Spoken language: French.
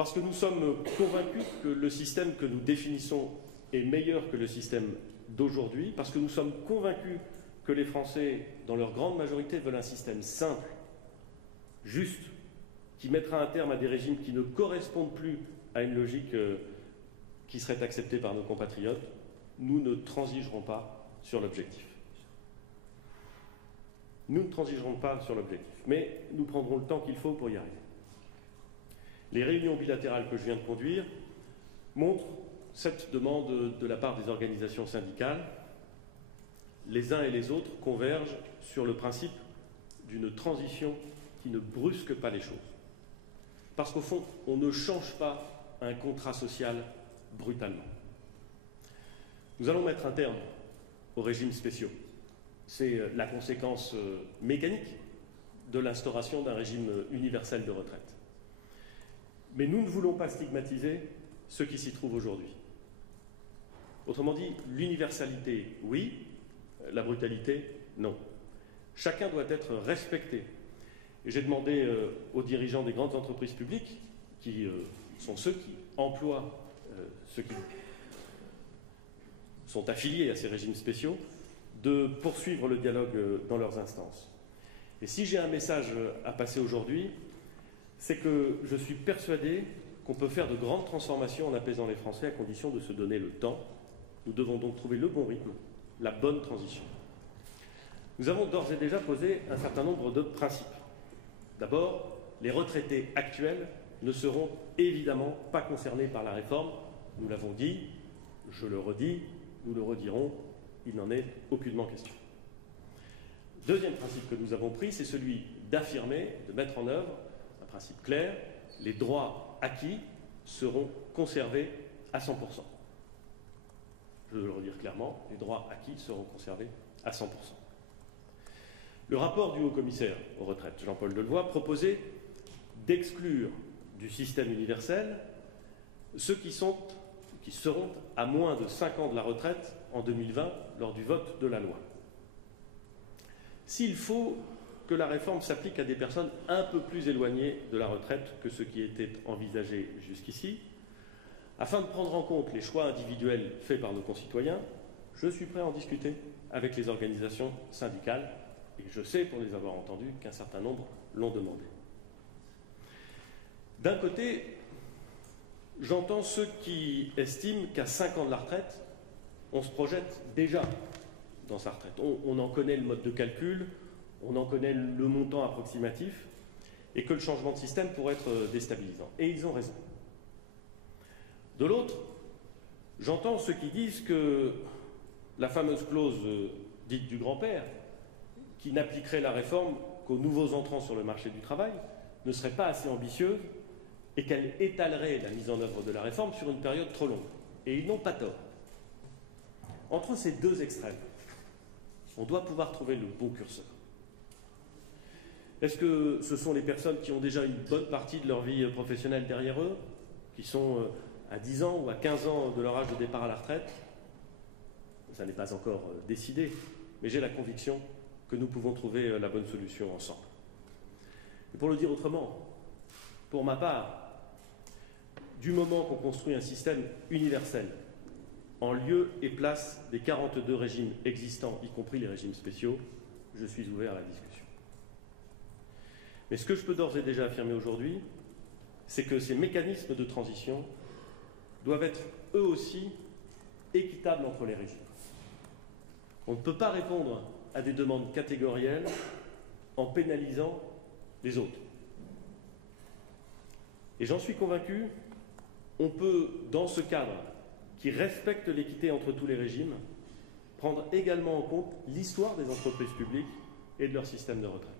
Parce que nous sommes convaincus que le système que nous définissons est meilleur que le système d'aujourd'hui, parce que nous sommes convaincus que les Français, dans leur grande majorité, veulent un système simple, juste, qui mettra un terme à des régimes qui ne correspondent plus à une logique qui serait acceptée par nos compatriotes. Nous ne transigerons pas sur l'objectif. Nous ne transigerons pas sur l'objectif, mais nous prendrons le temps qu'il faut pour y arriver. Les réunions bilatérales que je viens de conduire montrent cette demande de la part des organisations syndicales. Les uns et les autres convergent sur le principe d'une transition qui ne brusque pas les choses. Parce qu'au fond, on ne change pas un contrat social brutalement. Nous allons mettre un terme aux régimes spéciaux. C'est la conséquence mécanique de l'instauration d'un régime universel de retraite. Mais nous ne voulons pas stigmatiser ceux qui s'y trouvent aujourd'hui. Autrement dit, l'universalité, oui, la brutalité, non. Chacun doit être respecté. Et j'ai demandé aux dirigeants des grandes entreprises publiques, qui sont ceux qui emploient ceux qui sont affiliés à ces régimes spéciaux, de poursuivre le dialogue dans leurs instances. Et si j'ai un message à passer aujourd'hui, c'est que je suis persuadé qu'on peut faire de grandes transformations en apaisant les Français à condition de se donner le temps. Nous devons donc trouver le bon rythme, la bonne transition. Nous avons d'ores et déjà posé un certain nombre de principes. D'abord, les retraités actuels ne seront évidemment pas concernés par la réforme. Nous l'avons dit, je le redis, nous le redirons, il n'en est aucunement question. Deuxième principe que nous avons pris, c'est celui d'affirmer, de mettre en œuvre un principe clair, les droits acquis seront conservés à 100%. Je veux le redire clairement, les droits acquis seront conservés à 100%. Le rapport du haut-commissaire aux retraites, Jean-Paul Delevoye, proposait d'exclure du système universel ceux qui seront à moins de 5 ans de la retraite en 2020 lors du vote de la loi. S'il faut que la réforme s'applique à des personnes un peu plus éloignées de la retraite que ce qui était envisagé jusqu'ici, afin de prendre en compte les choix individuels faits par nos concitoyens, je suis prêt à en discuter avec les organisations syndicales, et je sais, pour les avoir entendues, qu'un certain nombre l'ont demandé. D'un côté, j'entends ceux qui estiment qu'à 5 ans de la retraite, on se projette déjà dans sa retraite. On en connaît le mode de calcul, on en connaît le montant approximatif, et que le changement de système pourrait être déstabilisant. Et ils ont raison. De l'autre, j'entends ceux qui disent que la fameuse clause dite du grand-père, qui n'appliquerait la réforme qu'aux nouveaux entrants sur le marché du travail, ne serait pas assez ambitieuse et qu'elle étalerait la mise en œuvre de la réforme sur une période trop longue. Et ils n'ont pas tort. Entre ces deux extrêmes, on doit pouvoir trouver le bon curseur. Est-ce que ce sont les personnes qui ont déjà une bonne partie de leur vie professionnelle derrière eux, qui sont à 10 ans ou à 15 ans de leur âge de départ à la retraite? Ça n'est pas encore décidé, mais j'ai la conviction que nous pouvons trouver la bonne solution ensemble. Et pour le dire autrement, pour ma part, du moment qu'on construit un système universel, en lieu et place des 42 régimes existants, y compris les régimes spéciaux, je suis ouvert à la discussion. Mais ce que je peux d'ores et déjà affirmer aujourd'hui, c'est que ces mécanismes de transition doivent être eux aussi équitables entre les régimes. On ne peut pas répondre à des demandes catégorielles en pénalisant les autres. Et j'en suis convaincu, on peut, dans ce cadre qui respecte l'équité entre tous les régimes, prendre également en compte l'histoire des entreprises publiques et de leur système de retraite.